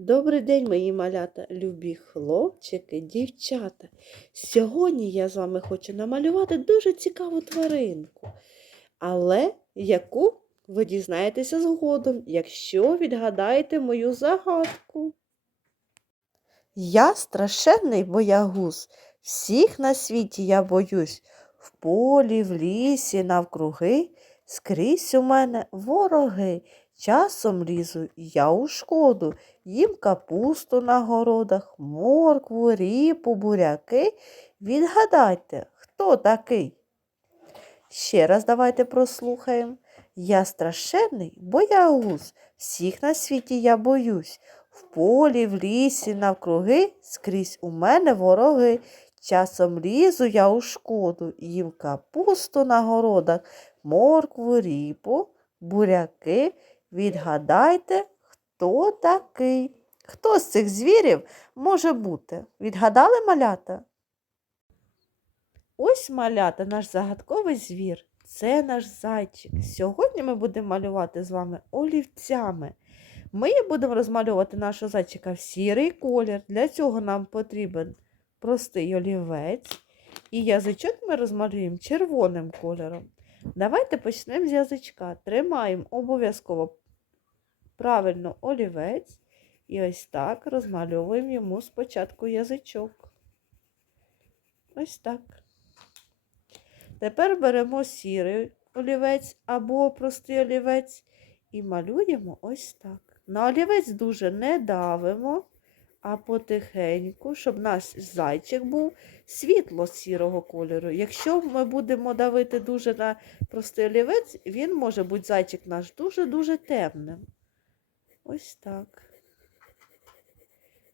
Добрий день, мої малята, любі хлопчики, дівчата. Сьогодні я з вами хочу намалювати дуже цікаву тваринку, але яку ви дізнаєтеся згодом, якщо відгадаєте мою загадку. Я страшенний боягуз, всіх на світі я боюсь, в полі, в лісі, навкруги, скрізь у мене вороги. Часом лізу я у шкоду, їм капусту на городах, моркву, ріпу, буряки. Відгадайте, хто такий? Ще раз давайте прослухаємо. Я страшенний боягуз, всіх на світі я боюсь. В полі, в лісі, навкруги, скрізь у мене вороги. Часом лізу я у шкоду, їм капусту на городах, моркву, ріпу, буряки. Відгадайте, хто такий? Хто з цих звірів може бути? Відгадали малята? Ось малята, наш загадковий звір. Це наш зайчик. Сьогодні ми будемо малювати з вами олівцями. Ми будемо розмальовувати нашого зайчика в сірий колір. Для цього нам потрібен простий олівець. І язичок ми розмалюємо червоним кольором. Давайте почнемо з язичка. Тримаємо обов'язково правильно олівець. І ось так розмальовуємо йому спочатку язичок. Ось так. Тепер беремо сірий олівець або простий олівець і малюємо ось так. На олівець дуже не давимо, а потихеньку, щоб наш зайчик був світло-сірого кольору. Якщо ми будемо давити дуже на простий олівець, він може бути зайчик наш дуже-дуже темним. Ось так.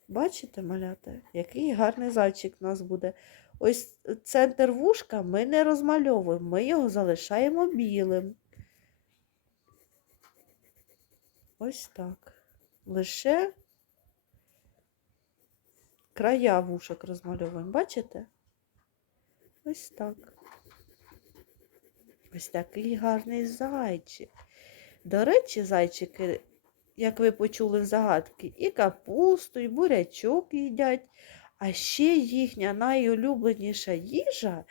Бачите, малята, який гарний зайчик у нас буде. Ось центр вушка ми не розмальовуємо, ми його залишаємо білим. Ось так. Лише края вушок розмальовуємо. Бачите? Ось так. Ось такий гарний зайчик. До речі, зайчики, як ви почули в загадки, і капусту, і бурячок їдять. А ще їхня найулюбленіша їжа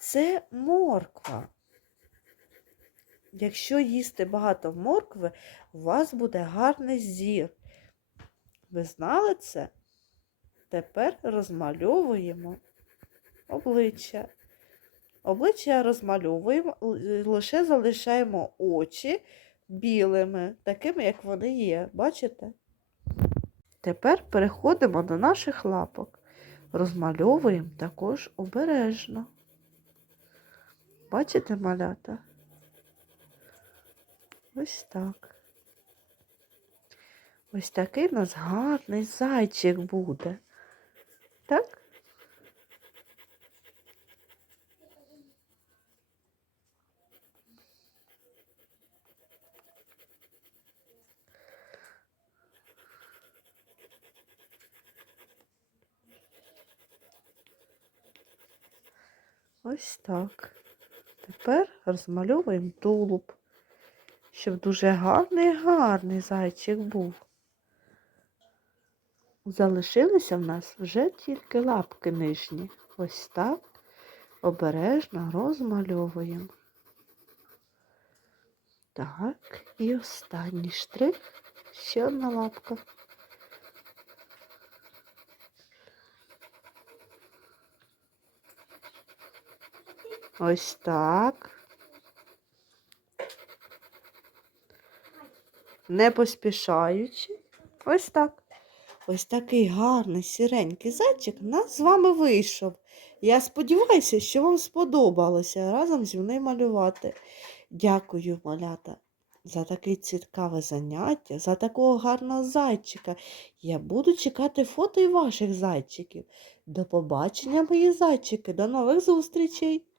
це морква. Якщо їсти багато моркви, у вас буде гарний зір. Ви знали це? Тепер розмальовуємо обличчя. Обличчя розмальовуємо, лише залишаємо очі білими, такими, як вони є. Бачите? Тепер переходимо до наших лапок. Розмальовуємо також обережно. Бачите малята? Ось так. Ось такий у нас гарний зайчик буде. Так? Ось так. Тепер розмальовуємо тулуб, щоб дуже гарний гарний зайчик був. Залишилися в нас вже тільки лапки нижні. Ось так обережно розмальовуємо. Так, і останній штрих, ще одна лапка. Ось так. Не поспішаючи. Ось так. Ось такий гарний сіренький зайчик нас з вами вийшов. Я сподіваюся, що вам сподобалося разом зі мною малювати. Дякую, малята, за таке цікаве заняття, за такого гарного зайчика. Я буду чекати фото і ваших зайчиків. До побачення, мої зайчики, до нових зустрічей!